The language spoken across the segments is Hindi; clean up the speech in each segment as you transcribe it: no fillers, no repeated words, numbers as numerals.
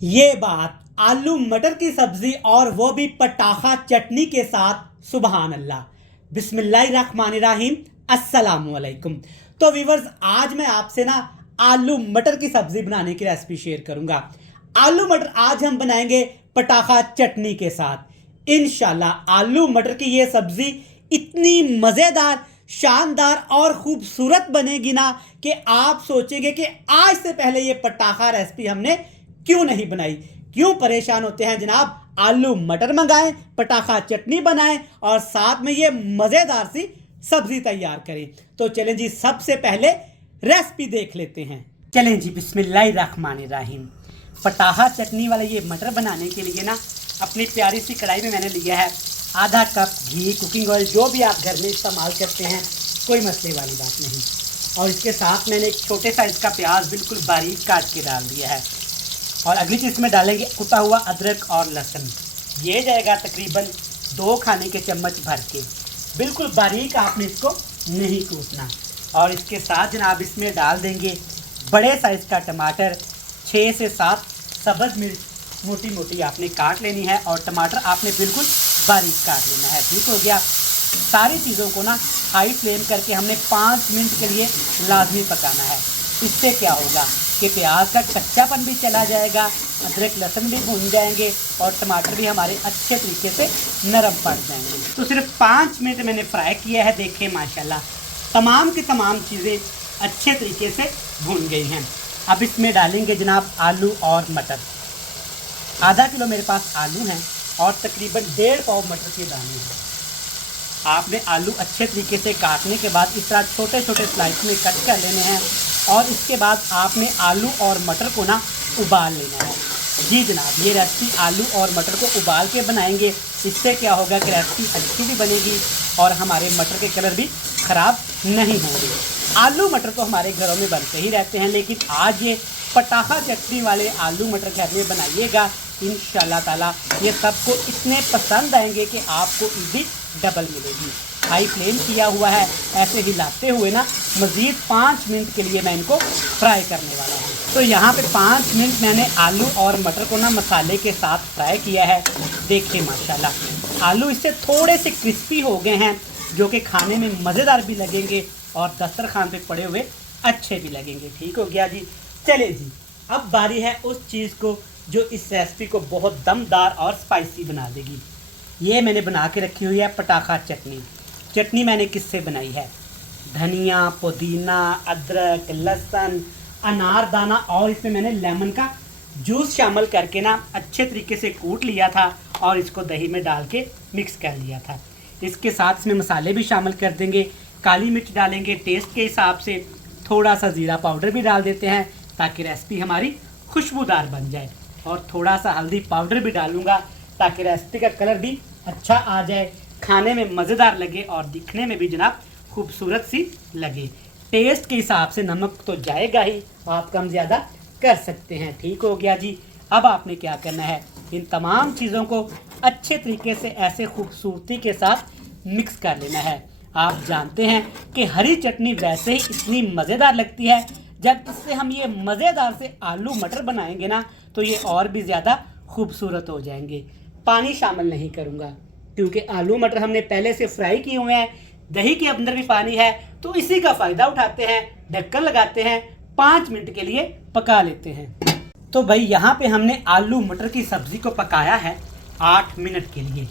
ये बात आलू मटर की सब्जी और वो भी पटाखा चटनी के साथ। सुबहान अल्लाह। बिस्मिल्लाहिर्रहमानिर्रहीम। अस्सलामु अलैकुम। तो व्यूवर्स, आज मैं आपसे ना आलू मटर की सब्जी बनाने की रेसिपी शेयर करूंगा। आलू मटर आज हम बनाएंगे पटाखा चटनी के साथ। इंशाल्लाह आलू मटर की ये सब्जी इतनी मज़ेदार, शानदार और खूबसूरत बनेगी ना कि आप सोचेंगे कि आज से पहले ये पटाखा रेसिपी हमने क्यों नहीं बनाई। क्यों परेशान होते हैं जनाब, आलू मटर मंगाएं, पटाखा चटनी बनाएं और साथ में ये मज़ेदार सी सब्जी तैयार करें। तो चलें जी, सबसे पहले रेसिपी देख लेते हैं। चलें जी, बिस्मिल्लाहिर्रहमानिर्रहीम। पटाखा चटनी वाले ये मटर बनाने के लिए ना अपनी प्यारी सी कढ़ाई में मैंने लिया है आधा कप घी, कुकिंग ऑयल, जो भी आप घर में इस्तेमाल करते हैं, कोई मसले वाली बात नहीं। और इसके साथ मैंने एक छोटे साइज़ का प्याज बिल्कुल बारीक काट के डाल दिया है। और अगली चीज़ में डालेंगे कुटा हुआ अदरक और लहसुन। ये जाएगा तकरीबन 2 खाने के चम्मच भर के। बिल्कुल बारीक आपने इसको नहीं कूटना। और इसके साथ जनाब इसमें डाल देंगे बड़े साइज़ का टमाटर, 6 से 7 सब्ज़ मिर्च मोटी मोटी आपने काट लेनी है और टमाटर आपने बिल्कुल बारीक काट लेना है। ठीक हो गया। सारी चीज़ों को ना हाई फ्लेम करके हमने 5 मिनट के लिए लाजमी पकाना है। इससे क्या होगा कि प्याज का कच्चापन भी चला जाएगा, अदरक लहसुन भी भून जाएंगे और टमाटर भी हमारे अच्छे तरीके से नरम पड़ जाएंगे। तो सिर्फ 5 मिनट मैंने फ्राई किया है। देखिए माशाल्लाह तमाम की तमाम चीज़ें अच्छे तरीके से भून गई हैं। अब इसमें डालेंगे जनाब आलू और मटर। आधा किलो मेरे पास आलू हैं और तकरीबन 1.5 पाव मटर के दाने हैं। आपने आलू अच्छे तरीके से काटने के बाद इस तरह छोटे छोटे स्लाइस में कट कर लेने हैं और इसके बाद आपने आलू और मटर को ना उबाल लेना है। जी जनाब, ये रेसिपी आलू और मटर को उबाल के बनाएंगे। इससे क्या होगा कि रेसिपी अच्छी भी बनेगी और हमारे मटर के कलर भी ख़राब नहीं होंगे। आलू मटर तो हमारे घरों में बनते ही रहते हैं, लेकिन आज ये पटाखा चटनी वाले आलू मटर घर में बनाइएगा। इंशाल्लाह ताला ये सबको इतने पसंद आएंगे कि आपको ईदी डबल मिलेगी। हाई फ्लेम किया हुआ है, ऐसे हिलाते हुए ना मज़ीद 5 मिनट के लिए मैं इनको फ्राई करने वाला हूँ। तो यहाँ पे 5 मिनट मैंने आलू और मटर को ना मसाले के साथ फ्राई किया है। देखिए माशाल्लाह आलू इससे थोड़े से क्रिस्पी हो गए हैं, जो कि खाने में मज़ेदार भी लगेंगे और दस्तरखान पे पड़े हुए अच्छे भी लगेंगे। ठीक हो गया जी। चले जी, अब बारी है उस चीज़ को जो इस रेसिपी को बहुत दमदार और स्पाइसी बना देगी। ये मैंने बना के रखी हुई है पटाखा चटनी। चटनी मैंने किससे बनाई है? धनिया, पुदीना, अदरक, लहसुन, अनारदाना और इसमें मैंने लेमन का जूस शामिल करके ना अच्छे तरीके से कूट लिया था और इसको दही में डाल के मिक्स कर लिया था। इसके साथ इसमें मसाले भी शामिल कर देंगे। काली मिर्च डालेंगे टेस्ट के हिसाब से, थोड़ा सा ज़ीरा पाउडर भी डाल देते हैं ताकि रेसिपी हमारी खुशबूदार बन जाए, और थोड़ा सा हल्दी पाउडर भी डालूंगा ताकि रेसिपी का कलर भी अच्छा आ जाए, खाने में मज़ेदार लगे और दिखने में भी जनाब खूबसूरत सी लगे। टेस्ट के हिसाब से नमक तो जाएगा ही, आप कम ज़्यादा कर सकते हैं। ठीक हो गया जी। अब आपने क्या करना है, इन तमाम चीज़ों को अच्छे तरीके से ऐसे खूबसूरती के साथ मिक्स कर लेना है। आप जानते हैं कि हरी चटनी वैसे ही इतनी मज़ेदार लगती है, जब इससे हम ये मज़ेदार से आलू मटर बनाएंगे ना तो ये और भी ज़्यादा खूबसूरत हो जाएंगे। पानी शामिल नहीं करूँगा क्योंकि आलू मटर हमने पहले से फ्राई किए हुए हैं। दही के अंदर भी पानी है, तो इसी का फ़ायदा उठाते हैं, ढक्कन लगाते हैं, 5 मिनट के लिए पका लेते हैं। तो भाई यहाँ पे हमने आलू मटर की सब्ज़ी को पकाया है 8 मिनट के लिए।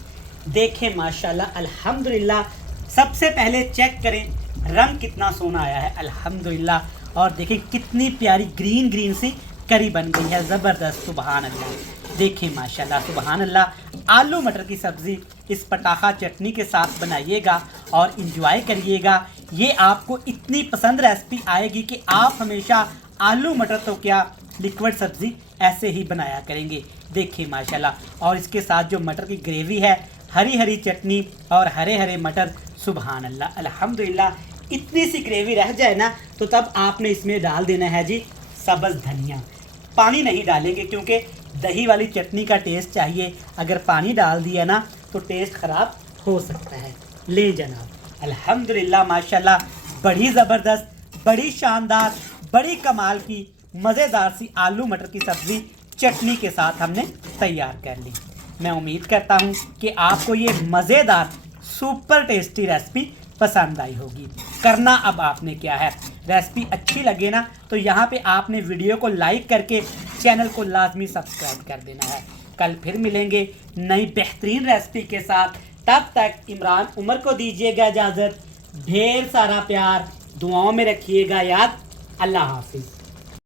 देखें माशाल्लाह अल्हम्दुलिल्लाह। सबसे पहले चेक करें रंग कितना सोना आया है, अल्हम्दुलिल्लाह। और देखें कितनी प्यारी ग्रीन ग्रीन सी करी बन गई है, ज़बरदस्त। सुबहान अल्लाह। देखिए माशाल्लाह सुबहान अल्लाह। आलू मटर की सब्ज़ी इस पटाखा चटनी के साथ बनाइएगा और इंजॉय करिएगा। ये आपको इतनी पसंद रेसिपी आएगी कि आप हमेशा आलू मटर तो क्या लिक्विड सब्ज़ी ऐसे ही बनाया करेंगे। देखिए माशाल्लाह। और इसके साथ जो मटर की ग्रेवी है, हरी हरी चटनी और हरे हरे मटर, सुबहान अल्लाह अल्हम्दुलिल्लाह। इतनी सी ग्रेवी रह जाए ना तो तब आपने इसमें डाल देना है जी सब्ज़ धनिया। पानी नहीं डालेंगे क्योंकि दही वाली चटनी का टेस्ट चाहिए। अगर पानी डाल दिया ना तो टेस्ट ख़राब हो सकता है। ले जनाब अल्हम्दुलिल्लाह माशाल्लाह, बड़ी ज़बरदस्त, बड़ी शानदार, बड़ी कमाल की मज़ेदार सी आलू मटर की सब्ज़ी चटनी के साथ हमने तैयार कर ली। मैं उम्मीद करता हूँ कि आपको ये मज़ेदार सुपर टेस्टी रेसिपी पसंद आई होगी। करना अब आपने क्या है, रेसिपी अच्छी लगे ना तो यहाँ पे आपने वीडियो को लाइक करके चैनल को लाजमी सब्सक्राइब कर देना है। कल फिर मिलेंगे नई बेहतरीन रेसिपी के साथ। तब तक इमरान उमर को दीजिएगा इजाज़त। ढेर सारा प्यार दुआओं में रखिएगा याद। अल्लाह हाफिज़।